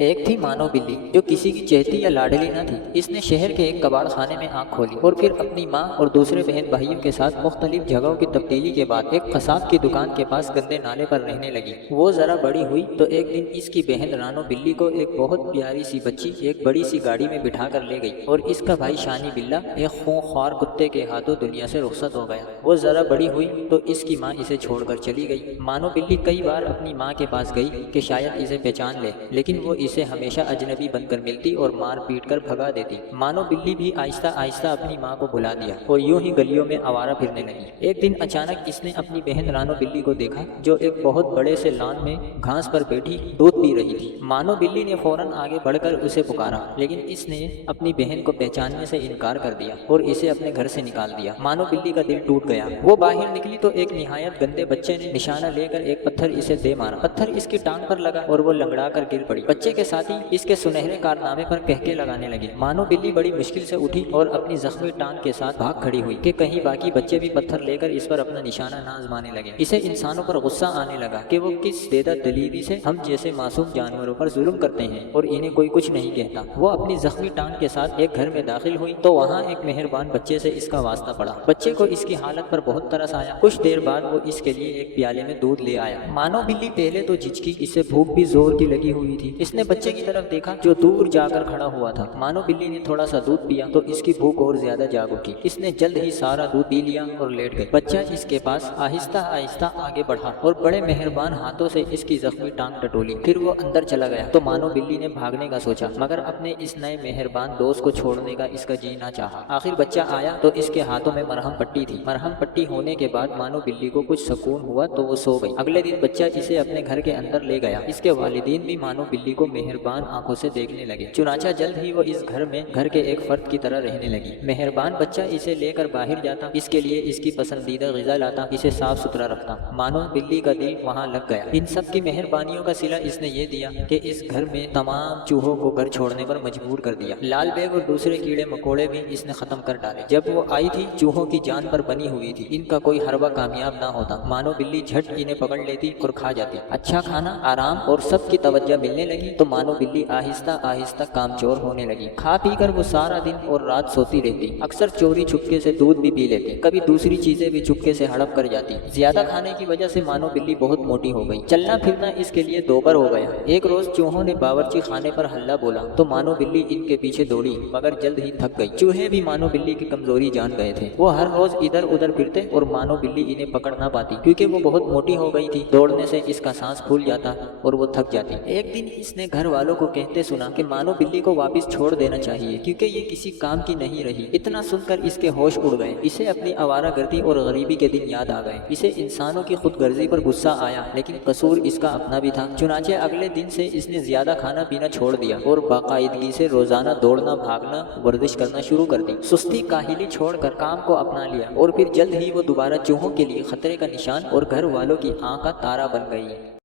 ایک تھی مانو بلی جو کسی کی چہتی یا لاڈلی نہ تھی۔ اس نے شہر کے ایک کباڑ خانے میں آنکھ کھولی اور پھر اپنی ماں اور دوسرے بہن بھائیوں کے ساتھ مختلف جگہوں کی تبدیلی کے بعد ایک قصاب کی دکان کے پاس گندے نالے پر رہنے لگی۔ وہ ذرا بڑی ہوئی تو ایک دن اس کی بہن رانو بلی کو ایک بہت پیاری سی بچی ایک بڑی سی گاڑی میں بٹھا کر لے گئی اور اس کا بھائی شانی بلہ ایک خونخوار کتے کے ہاتھوں دنیا سے رخصت ہو گیا۔ وہ ذرا بڑی ہوئی تو اس کی ماں اسے چھوڑ کر چلی گئی۔ مانو بلی کئی بار اپنی ماں کے پاس گئی کہ شاید اسے پہچان لے، لیکن وہ اسے ہمیشہ اجنبی بن کر ملتی اور مار پیٹ کر بھگا دیتی۔ مانو بلی بھی آہستہ آہستہ اپنی ماں کو بھلا دیا اور یوں ہی گلیوں میں آوارہ پھرنے لگی۔ ایک دن اچانک اس نے اپنی بہن رانو بلی کو دیکھا جو ایک بہت بڑے سے لان میں گھاس پر بیٹھی دودھ پی رہی تھی۔ مانو بلی نے فوراً آگے بڑھ کر اسے پکارا، لیکن اس نے اپنی بہن کو پہچاننے سے انکار کر دیا اور اسے اپنے گھر سے نکال دیا۔ مانو بلی کا دل ٹوٹ گیا۔ وہ باہر نکلی تو ایک نہایت گندے بچے نے نشانہ لے کر ایک پتھر اسے دے مارا۔ پتھر اس کی ٹانگ پر لگا اور وہ لنگڑا کر گر پڑی۔ بچے کے ساتھی اس کے سنہرے کارنامے پر کہکے لگانے لگے۔ مانو بلی بڑی مشکل سے اٹھی اور اپنی زخمی ٹانگ کے ساتھ بھاگ کھڑی ہوئی کہ کہیں باقی بچے بھی پتھر لے کر اس پر اپنا نشانہ نہ آزمانے لگے۔ اسے انسانوں پر غصہ آنے لگا کہ وہ کس بے دلیری سے ہم جیسے معصوم جانوروں پر ظلم کرتے ہیں اور انہیں کوئی کچھ نہیں کہتا۔ وہ اپنی زخمی ٹانگ کے ساتھ ایک گھر میں داخل ہوئی تو وہاں ایک مہربان بچے سے اس کا واسطہ پڑا۔ بچے کو اس کی حالت پر بہت ترس آیا۔ کچھ دیر بعد وہ اس کے لیے ایک پیالے میں دودھ لے آیا۔ مانو بلی پہلے تو جھجکی، اسے بھوک بھی زور کی لگی ہوئی تھی۔ اس نے بچے کی طرف دیکھا جو دور جا کر کھڑا ہوا تھا۔ مانو بلی نے تھوڑا سا دودھ پیا تو اس کی بھوک اور زیادہ جاگ اٹھی۔ اس نے جلد ہی سارا دودھ پی لیا اور لیٹ گئی۔ بچہ اس کے پاس آہستہ آہستہ آگے بڑھا اور بڑے مہربان ہاتھوں سے اس کی زخمی ٹانگ ٹٹولی۔ پھر وہ اندر چلا گیا تو مانو بلی نے بھاگنے کا سوچا، مگر اپنے اس نئے مہربان دوست کو چھوڑنے کا اس کا جی نہ چاہا۔ آخر بچہ آیا تو اس کے ہاتھوں میں مرہم پٹی تھی۔ مرہم پٹی ہونے کے بعد مانو بلی کو کچھ سکون ہوا تو وہ سو گئی۔ اگلے دن بچہ اسے اپنے گھر کے اندر لے گیا۔ اس کے والدین بھی مانو بلی کو مہربان آنکھوں سے دیکھنے لگے۔ چنانچہ جلد ہی وہ اس گھر میں گھر کے ایک فرد کی طرح رہنے لگی۔ مہربان بچہ اسے لے کر باہر جاتا، اس کے لیے اس کی پسندیدہ غذا لاتا، اسے صاف ستھرا رکھتا۔ مانو بلی کا دل وہاں لگ گیا۔ ان سب کی مہربانیوں کا صلہ اس نے یہ دیا کہ اس گھر میں تمام چوہوں کو گھر چھوڑنے پر مجبور کر دیا۔ لال بیگ اور دوسرے کیڑے مکوڑے بھی اس نے ختم کر ڈالے۔ جب وہ آئی تھی چوہوں کی جان پر بنی ہوئی تھی، ان کا کوئی حربہ کامیاب نہ ہوتا۔ مانو بلی جھٹ انہیں پکڑ لیتی اور کھا جاتی۔ اچھا کھانا، آرام اور سب کی توجہ ملنے لگی تو مانو بلی آہستہ آہستہ کامچور ہونے لگی۔ کھا پی کر وہ سارا دن اور رات سوتی رہتی۔ اکثر چوری چھپکے سے دودھ بھی پی لیتی، کبھی دوسری چیزیں بھی چپکے سے ہڑپ کر جاتی۔ زیادہ کھانے کی وجہ سے مانو بلی بہت موٹی ہو گئی۔ چلنا پھرنا اس کے لیے دوبر ہو گیا۔ ایک روز چوہوں نے باورچی خانے پر ہلہ بولا تو مانو بلی ان کے پیچھے دوڑی، مگر جلد ہی تھک گئی۔ چوہے بھی مانو بلی کی کمزوری جان گئے تھے۔ وہ ہر روز ادھر ادھر پھرتے اور مانو بلی انہیں پکڑ نہ پاتی کیونکہ وہ بہت موٹی ہو گئی تھی۔ دوڑنے سے اس کا سانس پھول جاتا اور وہ تھک جاتی۔ ایک دن اس نے گھر والوں کو کہتے سنا کہ مانو بلی کو واپس چھوڑ دینا چاہیے کیونکہ یہ کسی کام کی نہیں رہی۔ اتنا سن کر اس کے ہوش اڑ گئے۔ اسے اپنی آوارہ گردی اور غریبی کے دن یاد آ گئے۔ اسے انسانوں کی خود غرضی پر غصہ آیا، لیکن قصور اس کا اپنا بھی تھا۔ چنانچہ اگلے دن سے اس نے زیادہ کھانا پینا چھوڑ دیا اور باقاعدگی سے روزانہ دوڑنا، بھاگنا، ورزش کرنا شروع کر دی۔ سستی کاہلی چھوڑ کر کام کو اپنا لیا اور پھر جلد ہی وہ دوبارہ چوہوں کے لیے خطرے کا نشان اور گھر والوں کی آنکھ کا تارا بن گئی۔